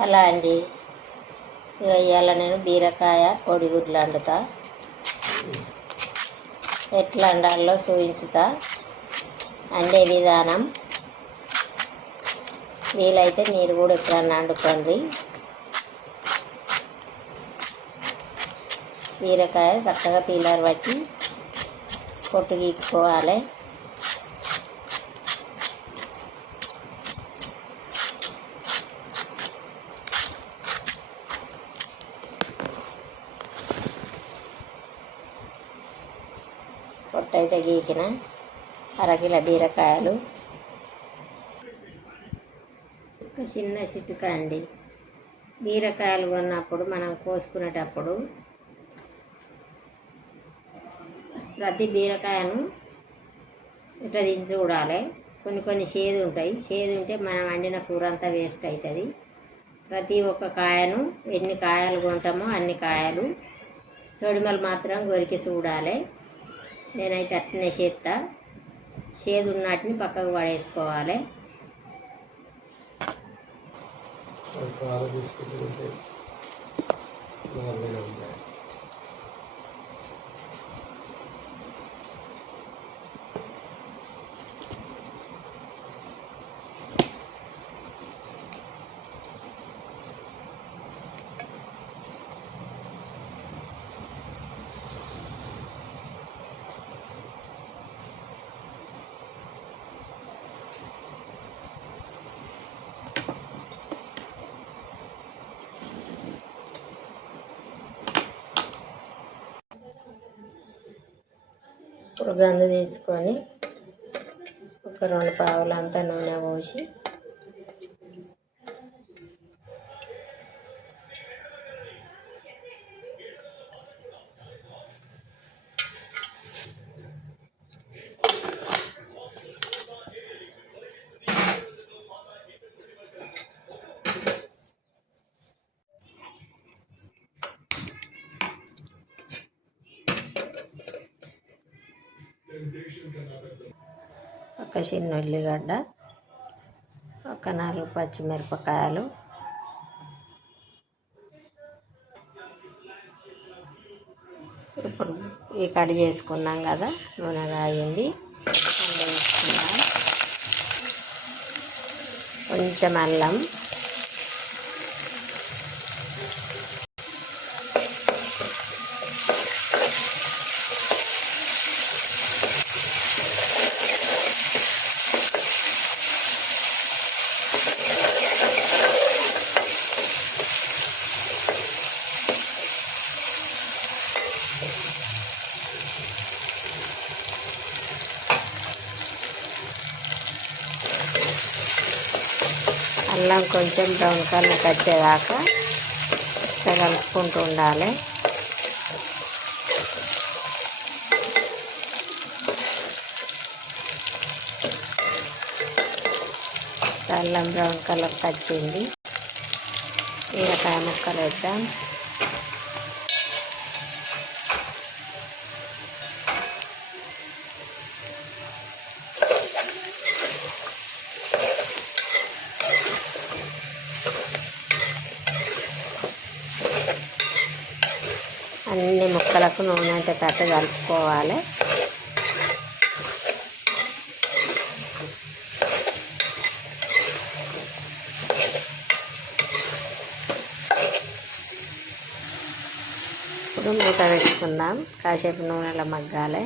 అలా అండి. ఇక ఇవాళ నేను బీరకాయ కోడిగుడ్లు వండుతా ఎట్లా వండాలో చూపించుతా అండే విధానం. వీలైతే మీరు కూడా ఎప్పుడన్నా వండుకోండి బీరకాయ చక్కగా పీలర్ పట్టి పొట్టు గీక్కోవాలి పొట్టు అయితే గీకిన అరకిల బీరకాయలు. ఒక చిన్న చిటుక అండి. బీరకాయలు కొన్నప్పుడు మనం కోసుకునేటప్పుడు ప్రతి బీరకాయను ఇట్లా దించి చూడాలి? కొన్ని కొన్ని చేదు ఉంటాయి. చేదు ఉంటే మనం వండిన కూర అంతా వేస్ట్ అవుతుంది. ప్రతి ఒక్క కాయను ఎన్ని కాయలు కొంటామో అన్ని కాయలు తొడిమలు మాత్రం గొరికి చూడాలి. నేనైతే అట్నే చేస్తా చేదు ఉన్నటిని పక్కకు పడేసుకోవాలి. ఆలోచిస్తుంటే ఉంటాయి. ఇప్పుడు గందు తీసుకొని ఒక రెండు పావులంతా నూనె పోసి ఒక చిన్న ఉల్లిగడ్డ ఒక నాలుగు పచ్చిమిరపకాయలు ఇప్పుడు ఈ కట్ చేసుకున్నాం కదా నూనె కాగింది కొంచెం అల్లం అల్లం కొంచెం బ్రౌన్ కలర్ వచ్చేదాకా ఇట్లా కలుపుకుంటూ ఉండాలి. అల్లం బ్రౌన్ కలర్ వచ్చింది బీరకాయ ముక్కలు వేద్దాం అన్ని ముక్కలకు నూనె అంటే పెద్ద కలుపుకోవాలి. ఇప్పుడు మూత పెట్టుకుందాం. కాసేపు నూనెలో మగ్గాలి.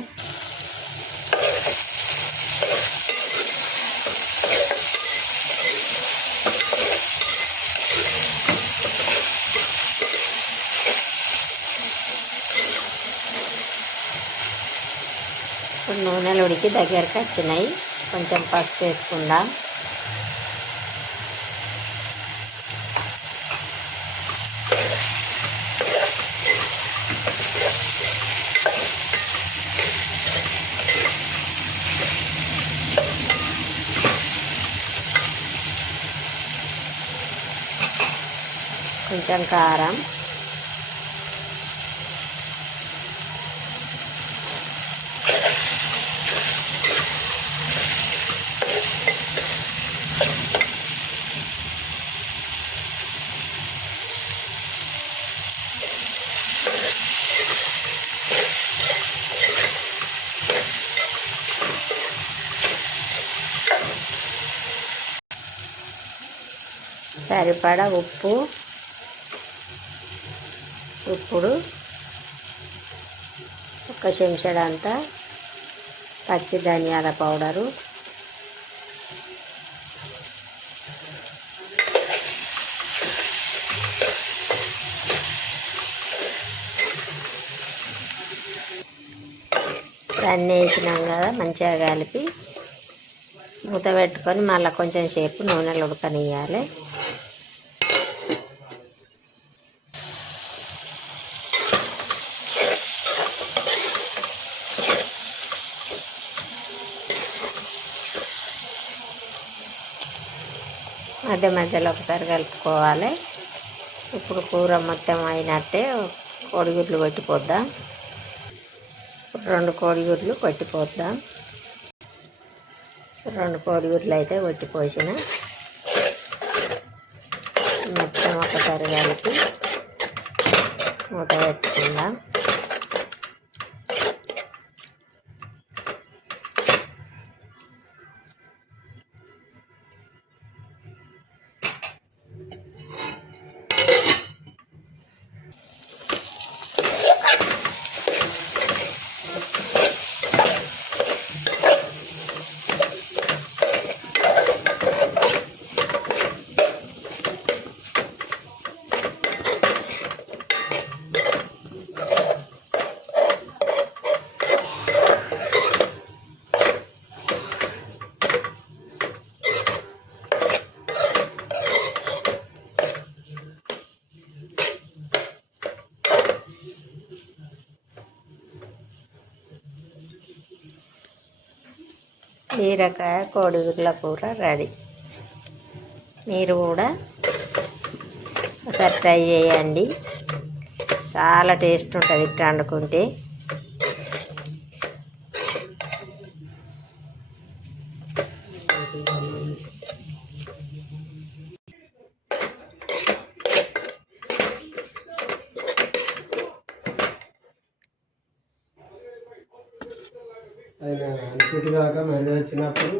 ఇప్పుడు నూనెలు ఉడికి దగ్గరకు వచ్చినాయి. కొంచెం పసుపు వేసుకుందాం. కొంచెం కారం. సరిపడా ఉప్పు. ఇప్పుడు ఒక చెంచడంతా పచ్చి ధనియాల పౌడరు. అన్నీ వేసినాం కదా మంచిగా కలిపి మూత పెట్టుకొని మళ్ళీ కొంచెం సేపు నూనెలు ఉడకనియాలి మధ్య మధ్యలో ఒకసారి కలుపుకోవాలి. ఇప్పుడు కూర మొత్తం అయినట్టే కోడిగుడ్లు కొట్టిపోద్దాం. రెండు కోడిగుడ్లు కొట్టిపోద్దాం. రెండు కోడిగుడ్లు అయితే కొట్టిపోసిన. మొత్తం ఒకసారి కలిపి మూత పెట్టుకుందాం. బీరకాయ కోడిగుడ్ల కూర రెడీ. మీరు కూడా ఒకసారి ట్రై చేయండి. చాలా టేస్ట్ ఉంటుంది ఇట్లా వండుకుంటే. ఆయన అనుకుంటు కాక మళ్ళీ వచ్చినప్పుడు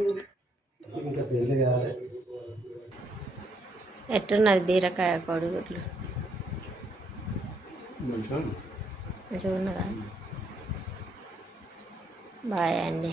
ఇంకా పెళ్ళి కాలే. ఎట్టున్నది బీరకాయ కోడిగుడ్లు మంచిగా మంచిగా ఉన్నదా బాయ్ అండి.